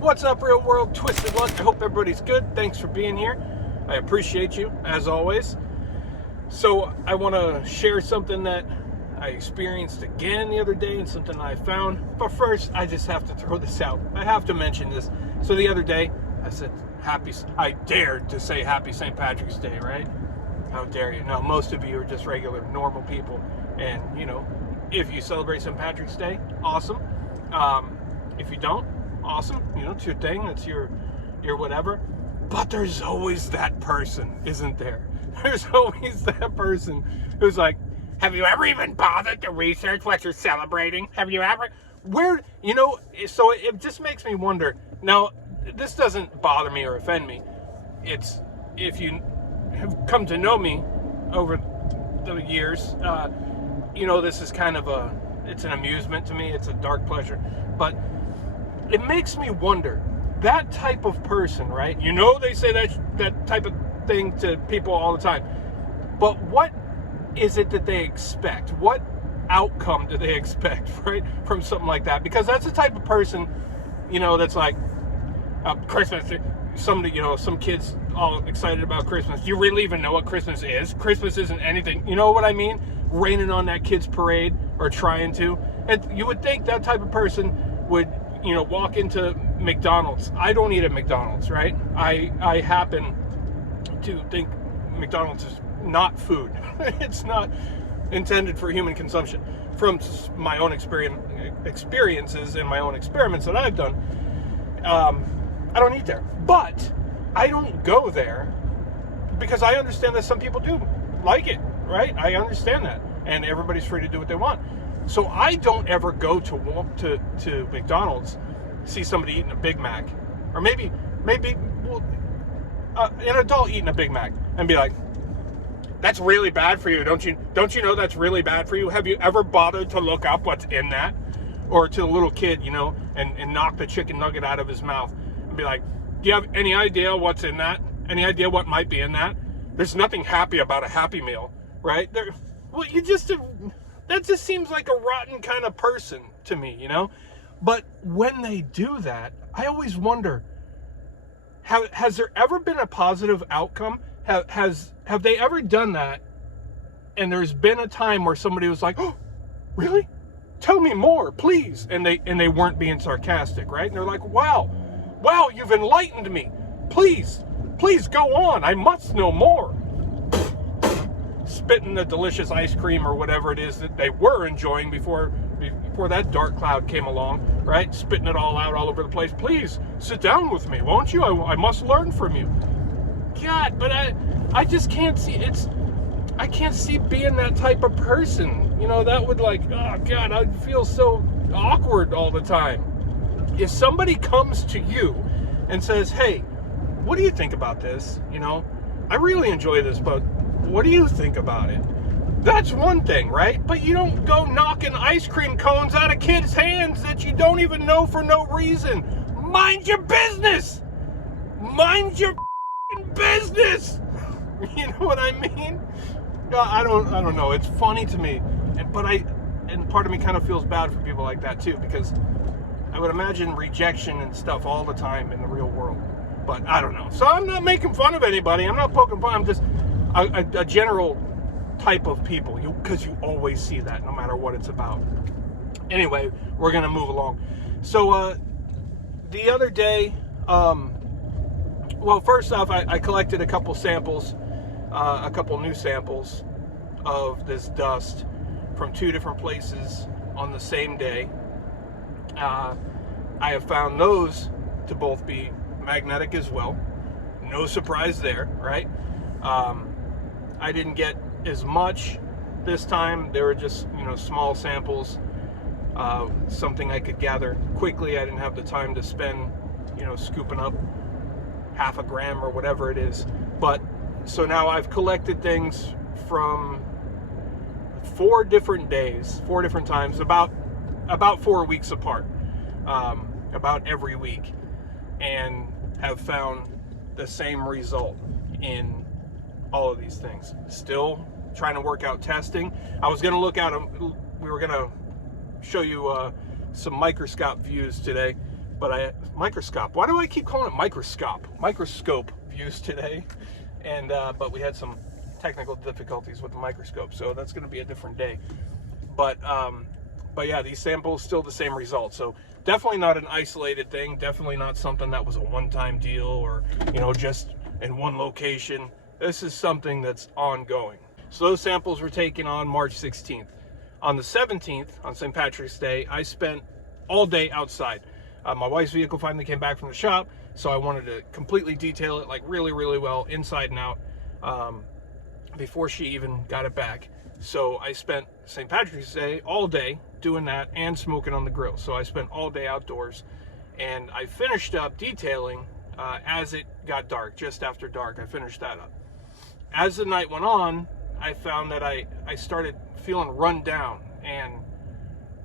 What's up, real world? Twisted Luck. I hope everybody's good. Thanks for being here. I appreciate you, as always. So I want to share something that I experienced again the other day and something I found. But first, I just have to throw this out. I have to mention this. So the other day, I said, I dared to say Happy St. Patrick's Day, right? How dare you? Now, most of you are just regular, normal people. And, if you celebrate St. Patrick's Day, awesome. If you don't, awesome. It's your thing. It's your whatever. But there's always that person, isn't there? There's always that person who's like, have you ever even bothered to research what you're celebrating? Have you ever? So it just makes me wonder. Now, this doesn't bother me or offend me. It's, if you have come to know me over the years, this is kind of it's an amusement to me. It's a dark pleasure. But it makes me wonder, that type of person, right? They say that type of thing to people all the time. But what is it that they expect? What outcome do they expect, right, from something like that? Because that's the type of person, that's like, Christmas, some kids all excited about Christmas. Do you really even know what Christmas is? Christmas isn't anything. You know what I mean? Raining on that kid's parade, or trying to. And you would think that type of person would, walk into McDonald's. I don't eat at McDonald's, right? I happen to think McDonald's is not food. It's not intended for human consumption. From my own experiences and my own experiments that I've done, I don't eat there. But I don't go there because I understand that some people do like it, right? I understand that. And everybody's free to do what they want. So I don't ever go to McDonald's, see somebody eating a Big Mac, or maybe an adult eating a Big Mac, and be like, "That's really bad for you, don't you know that's really bad for you? Have you ever bothered to look up what's in that?" Or to the little kid, and knock the chicken nugget out of his mouth, and be like, "Do you have any idea what's in that? Any idea what might be in that? There's nothing happy about a Happy Meal, right?" That just seems like a rotten kind of person to me, But when they do that, I always wonder, has there ever been a positive outcome? Have they ever done that, and there's been a time where somebody was like, "Oh, really? Tell me more, please." And they weren't being sarcastic, right? And they're like, wow, you've enlightened me. Please go on. I must know more. Spitting the delicious ice cream or whatever it is that they were enjoying before that dark cloud came along, right? Spitting it all out all over the place. "Please sit down with me, won't you? I must learn from you." God, but I just can't see I can't see being that type of person. That would, like, oh God, I'd feel so awkward all the time. If somebody comes to you and says, "Hey, what do you think about this? I really enjoy this, but what do you think about it?" That's one thing, right? But you don't go knocking ice cream cones out of kids' hands that you don't even know for no reason. Mind your business. Mind your business. You know what I mean? I don't know. It's funny to me, and part of me kind of feels bad for people like that too, because I would imagine rejection and stuff all the time in the real world. But I don't know. So I'm not making fun of anybody. I'm not poking fun. I'm just a general type of people, because you always see that no matter what it's about. Anyway, we're gonna move along. So the other day, first off, I collected a couple samples, a couple new samples of this dust from 2 different places on the same day. I have found those to both be magnetic as well. No surprise there, right? I didn't get as much this time. They were just, small samples, something I could gather quickly. I didn't have the time to spend, scooping up half a gram or whatever it is. But so now I've collected things from 4 different days, 4 different times, about 4 weeks apart, about every week, and have found the same result in all of these things. Still trying to work out testing. I was going to look at them. We were going to show you some microscope views today, microscope. Why do I keep calling it microscope? Microscope views today, and but we had some technical difficulties with the microscope, so that's going to be a different day. But yeah, these samples still the same results. So definitely not an isolated thing. Definitely not something that was a one-time deal or, you know, just in one location. This is something that's ongoing. So those samples were taken on March 16th. On the 17th, on St. Patrick's Day, I spent all day outside. My wife's vehicle finally came back from the shop, so I wanted to completely detail it, like really, really well, inside and out, before she even got it back. So I spent St. Patrick's Day all day doing that and smoking on the grill. So I spent all day outdoors, and I finished up detailing as it got dark, just after dark. I finished that up. As the night went on, I found that I started feeling run down and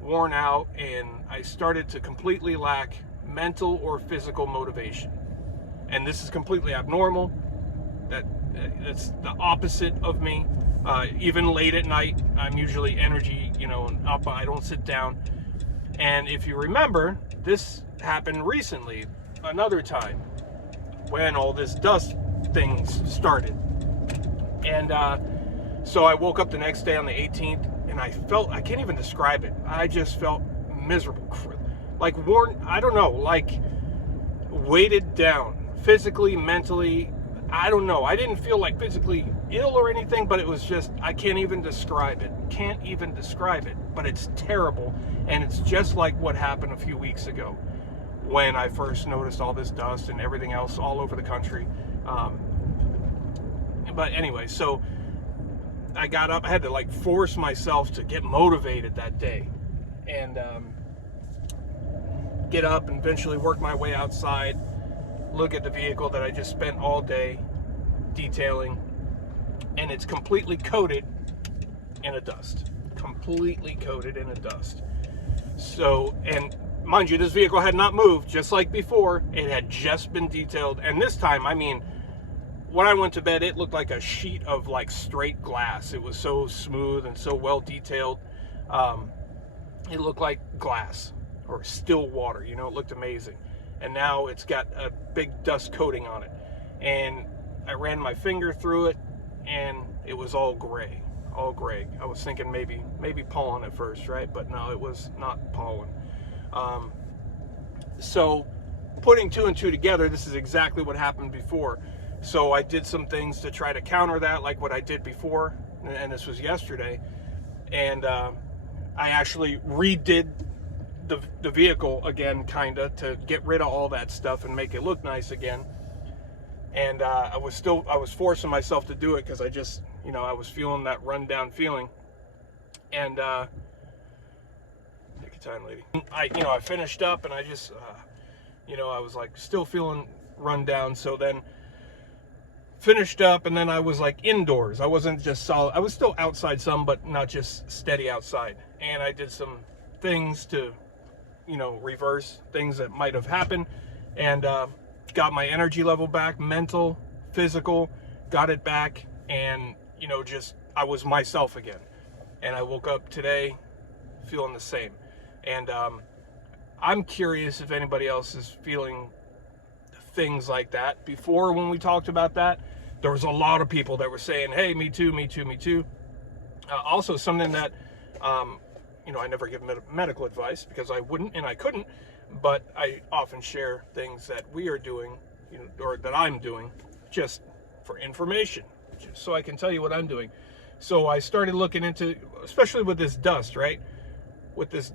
worn out, and I started to completely lack mental or physical motivation. And this is completely abnormal. That's the opposite of me. Even late at night, I'm usually energy, you know, up. I don't sit down. And if you remember, this happened recently, another time, when all this dust things started. And so I woke up the next day on the 18th, and I can't even describe it. I just felt miserable, like worn, I don't know, like weighted down, physically, mentally. I don't know. I didn't feel like physically ill or anything, but it was just, I can't even describe it. Can't even describe it, but it's terrible. And it's just like what happened a few weeks ago when I first noticed all this dust and everything else all over the country. But anyway, so I got up. I had to like force myself to get motivated that day and get up and eventually work my way outside, look at the vehicle that I just spent all day detailing, and it's completely coated in a dust. Completely coated in a dust. So, and mind you, this vehicle had not moved, just like before. It had just been detailed, and this time, I mean, when I went to bed, it looked like a sheet of like straight glass. It was so smooth and so well detailed. It looked like glass or still water, you know, it looked amazing. And now it's got a big dust coating on it. And I ran my finger through it, and it was all gray, all gray. I was thinking maybe pollen at first, right? But no, it was not pollen. So putting two and two together, this is exactly what happened before. So I did some things to try to counter that, like what I did before, and this was yesterday. And I actually redid the vehicle again, kinda, to get rid of all that stuff and make it look nice again. And I was forcing myself to do it because I just, you know, I was feeling that rundown feeling. And take your time, lady. I finished up, and I just, I was like still feeling run down. So then finished up, and then I was like indoors. I wasn't just solid. I was still outside some, but not just steady outside. And I did some things to, reverse things that might have happened, and got my energy level back, mental, physical, got it back, and I was myself again. And I woke up today feeling the same. And I'm curious if anybody else is feeling things like that. Before, when we talked about that, there was a lot of people that were saying, hey, me too, me too, me too. Also, something that I never give medical advice because I wouldn't and I couldn't, but I often share things that we are doing, or that I'm doing, just for information, just so I can tell you what I'm doing. So I started looking into, especially with this dust, right? With this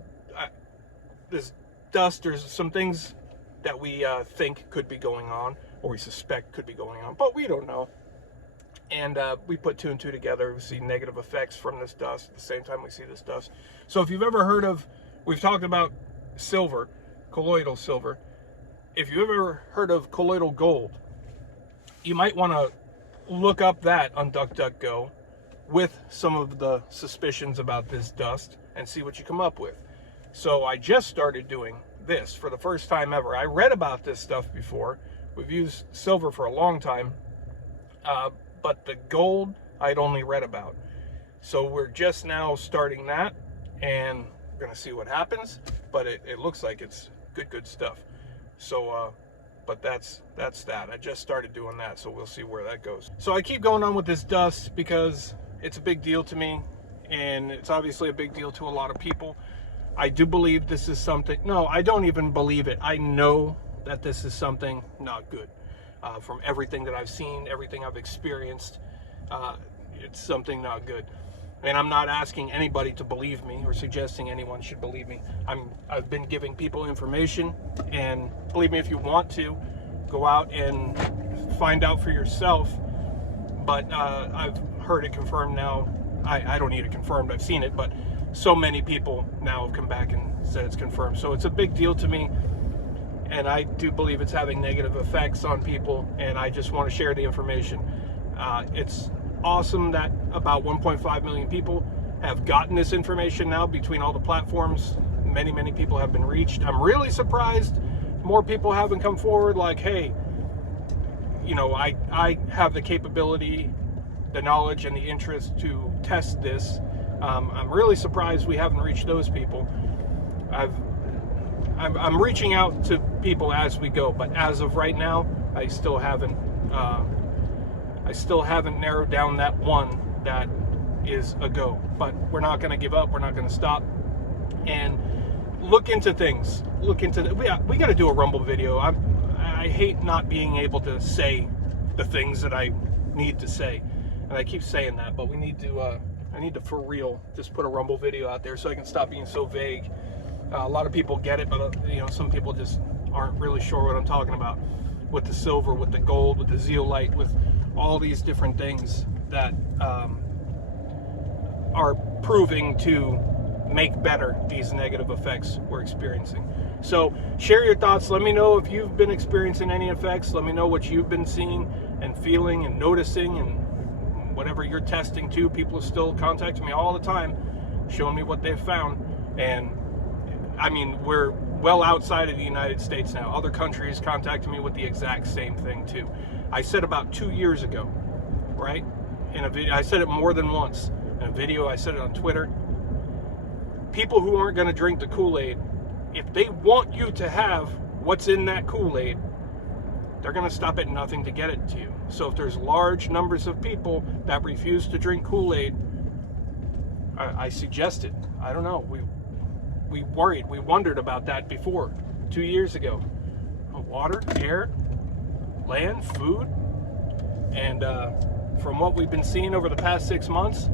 dust, there's some things that we think could be going on, or we suspect could be going on, but we don't know. And we put two and two together. We see negative effects from this dust at the same time we see this dust. So if you've ever heard of, we've talked about silver, colloidal silver. If you've ever heard of colloidal gold, you might want to look up that on DuckDuckGo with some of the suspicions about this dust and see what you come up with. So I just started doing this for the first time ever. I read about this stuff before. We've used silver for a long time, but the gold I'd only read about. So we're just now starting that, and we're gonna see what happens, but it looks like it's good stuff. So, but that's that. I just started doing that, so we'll see where that goes. So I keep going on with this dust because it's a big deal to me, and it's obviously a big deal to a lot of people. I do believe this is something, no, I don't even believe it. I know that this is something not good. From everything that I've seen, everything I've experienced, it's something not good. And I'm not asking anybody to believe me or suggesting anyone should believe me. I've been giving people information, and believe me, if you want to, go out and find out for yourself. But I've heard it confirmed now. I don't need it confirmed, I've seen it, but so many people now have come back and said it's confirmed. So it's a big deal to me, and I do believe it's having negative effects on people, and I just want to share the information. It's awesome that about 1.5 million people have gotten this information now between all the platforms. Many people have been reached. I'm really surprised more people haven't come forward like, hey, you know, I have the capability, the knowledge, and the interest to test this. I'm really surprised we haven't reached those people. I'm reaching out to people as we go, but as of right now, I still haven't narrowed down that one that is a go. But we're not going to give up. We're not going to stop. And look into things. Look into we got to do a Rumble video. I hate not being able to say the things that I need to say, and I keep saying that. But we need to. I need to, for real, just put a Rumble video out there so I can stop being so vague. A lot of people get it, but you know, some people just aren't really sure what I'm talking about. With the silver, with the gold, with the zeolite, with all these different things that are proving to make better these negative effects we're experiencing. So share your thoughts. Let me know if you've been experiencing any effects. Let me know what you've been seeing and feeling and noticing, and whatever you're testing too. People are still contacting me all the time, showing me what they've found. And I mean, we're well outside of the United States now. Other countries contacting me with the exact same thing too. I said about 2 years ago, right? In a video, I said it more than once. In a video, I said it on Twitter. People who aren't going to drink the Kool-Aid, if they want you to have what's in that Kool-Aid, they're going to stop at nothing to get it to you. So if there's large numbers of people that refuse to drink Kool-Aid, I suggested, I don't know, we wondered about that before, 2 years ago. Water, air, land, food, and from what we've been seeing over the past 6 months,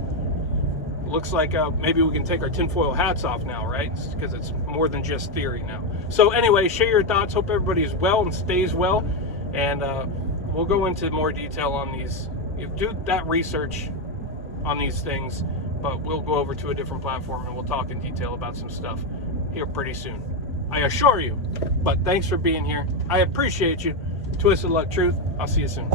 looks like maybe we can take our tinfoil hats off now, right? Because it's more than just theory now. So anyway, share your thoughts. Hope everybody's well and stays well, and we'll go into more detail on these. You do that research on these things, but we'll go over to a different platform and we'll talk in detail about some stuff here pretty soon, I assure you. But thanks for being here. I appreciate you. Twisted Luck Truth. I'll see you soon.